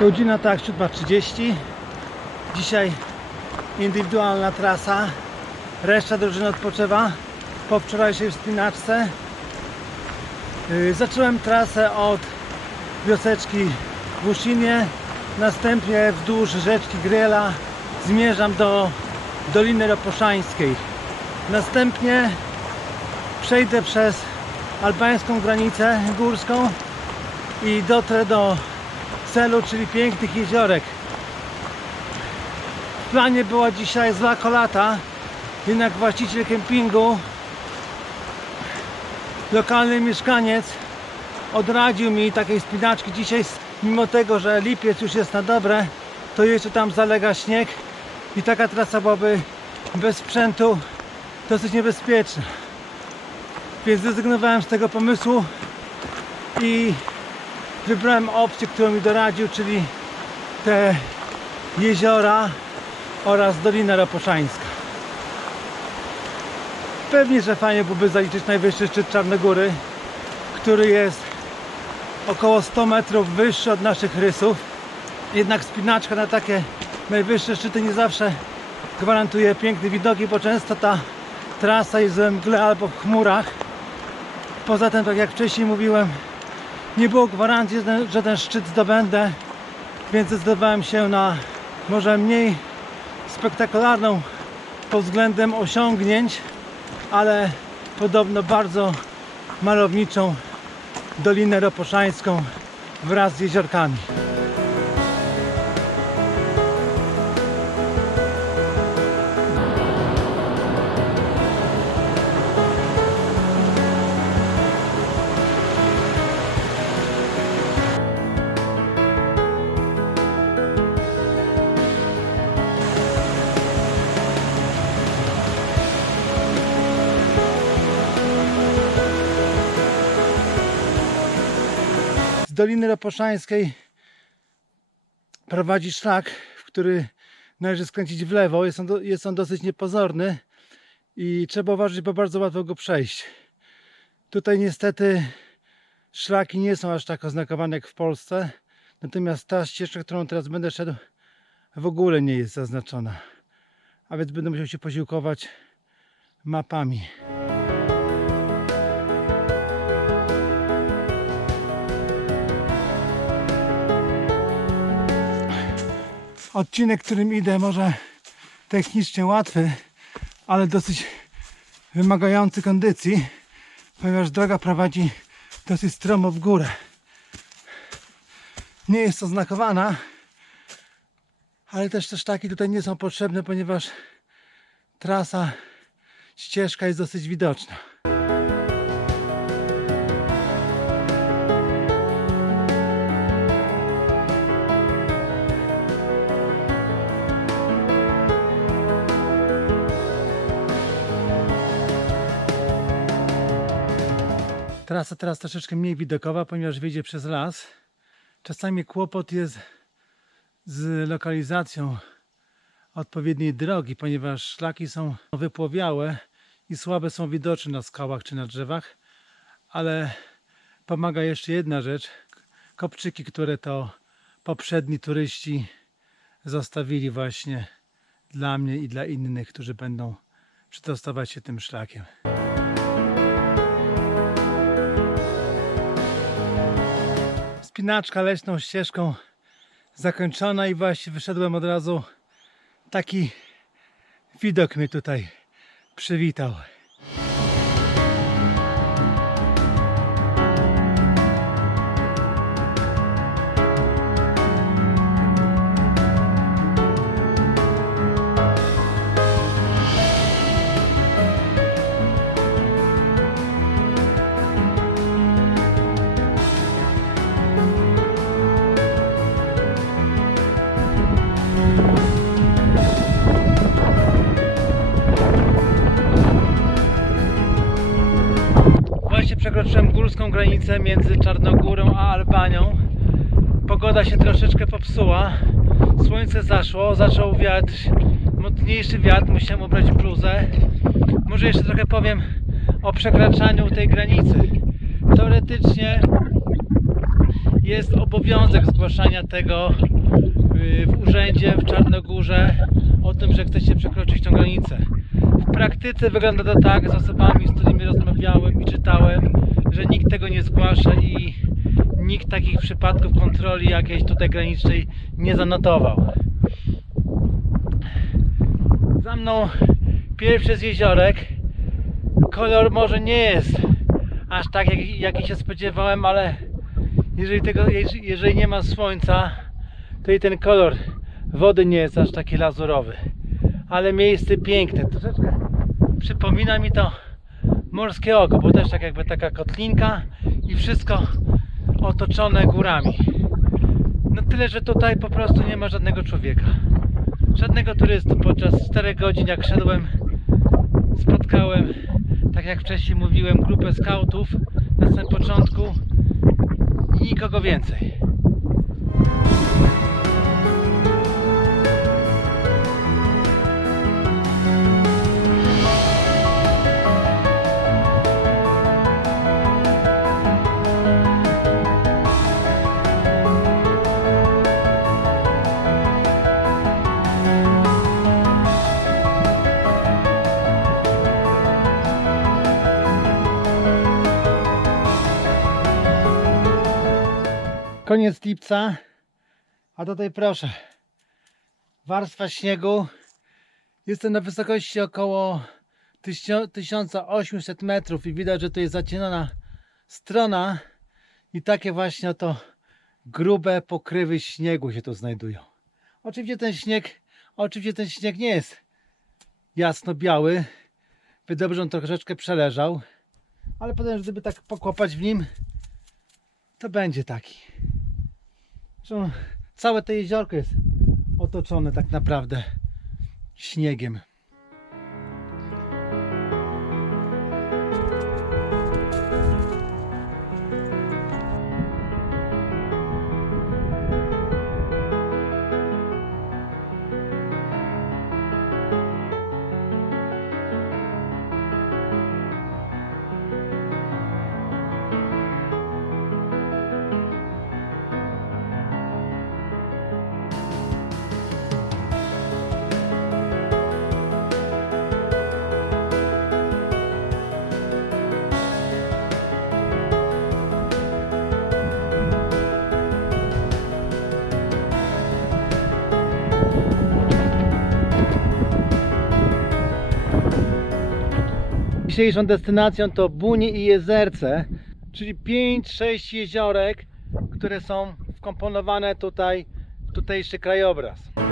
Godzina tak, 7.30. Dzisiaj indywidualna trasa. Reszta drużyny odpoczywa po wczorajszej wspinaczce. Yy, Zacząłem trasę od wioseczki w następnie wzdłuż rzeczki Gryla zmierzam do Doliny Roposzańskiej. Następnie przejdę przez albańską granicę górską i dotrę do celu, czyli pięknych jeziorek. W planie była dzisiaj zła kolata, jednak właściciel kempingu, lokalny mieszkaniec odradził mi takiej spinaczki dzisiaj, mimo tego, że lipiec już jest na dobre, to jeszcze tam zalega śnieg i taka trasa byłaby bez sprzętu dosyć niebezpieczna. Więc zrezygnowałem z tego pomysłu i wybrałem opcję, którą mi doradził, czyli te jeziora oraz Dolina Roposzańska. Pewnie, że fajnie byłoby zaliczyć najwyższy szczyt Czarnogóry, który jest około 100 metrów wyższy od naszych rysów. Jednak spinaczka na takie najwyższe szczyty nie zawsze gwarantuje piękne widoki, bo często ta trasa jest we mgle albo w chmurach. Poza tym, tak jak wcześniej mówiłem, nie było gwarancji, że ten, szczyt zdobędę, więc zdecydowałem się na może mniej spektakularną pod względem osiągnięć, ale podobno bardzo malowniczą Dolinę Roposzańską wraz z jeziorkami. Doliny Roposzańskiej prowadzi szlak, w który należy skręcić w lewo. Jest on, do, jest on dosyć niepozorny i trzeba uważać, bo bardzo łatwo go przejść. Tutaj niestety szlaki nie są aż tak oznakowane jak w Polsce. Natomiast ta ścieżka, którą teraz będę szedł, w ogóle nie jest zaznaczona. A więc będę musiał się posiłkować mapami. Odcinek, którym idę, może technicznie łatwy, ale dosyć wymagający kondycji, ponieważ droga prowadzi dosyć stromo w górę. Nie jest oznakowana, ale też też takie tutaj nie są potrzebne, ponieważ trasa, ścieżka jest dosyć widoczna. Trasa teraz troszeczkę mniej widokowa, ponieważ wyjdzie przez las. Czasami kłopot jest z lokalizacją odpowiedniej drogi, ponieważ szlaki są wypłowiałe i słabe są widoczne na skałach czy na drzewach, ale pomaga jeszcze jedna rzecz. Kopczyki, które to poprzedni turyści zostawili właśnie dla mnie i dla innych, którzy będą przedostawać się tym szlakiem. Spinaczka leśną ścieżką zakończona i właśnie wyszedłem od razu. Taki widok mnie tutaj przywitał. Granicę między Czarnogórą a Albanią. Pogoda się troszeczkę popsuła. Słońce zaszło, zaczął wiatr, mocniejszy wiatr, musiałem ubrać bluzę. Może jeszcze trochę powiem o przekraczaniu tej granicy. Teoretycznie jest obowiązek zgłaszania tego y, w urzędzie w Czarnogórze o tym, że chcecie przekroczyć tą granicę. W praktyce wygląda to tak z osobami, z którymi rozmawiałem i nikt tego nie zgłasza i nikt takich przypadków kontroli jakiejś tutaj granicznej nie zanotował. Za mną pierwszy z jeziorek. Kolor może nie jest aż tak, jak, jaki się spodziewałem, ale jeżeli, tego, jeż- jeżeli nie ma słońca, to i ten kolor wody nie jest aż taki lazurowy. Ale miejsce piękne. Troszeczkę przypomina mi to morskie oko, bo też tak jakby taka kotlinka i wszystko otoczone górami. No tyle, że tutaj po prostu nie ma żadnego człowieka. Żadnego turysty. Podczas 4 godzin jak szedłem spotkałem, tak jak wcześniej mówiłem, grupę skautów na samym początku i nikogo więcej. Koniec lipca, a tutaj proszę, warstwa śniegu. Jestem na wysokości około 1000 1800 metrów i widać, że to jest zacienona strona i takie właśnie oto grube pokrywy śniegu się tu znajdują. Oczywiście ten śnieg, oczywiście ten śnieg nie jest jasno-biały, by dobrze on troszeczkę przeleżał, ale potem gdyby tak pokopać w nim, to będzie taki. Całe to jeziorko jest otoczone tak naprawdę śniegiem. Dzisiejszą destynacją to Bunie i Jezerce, czyli 5-6 jeziorek, które są wkomponowane tutaj w tutejszy krajobraz.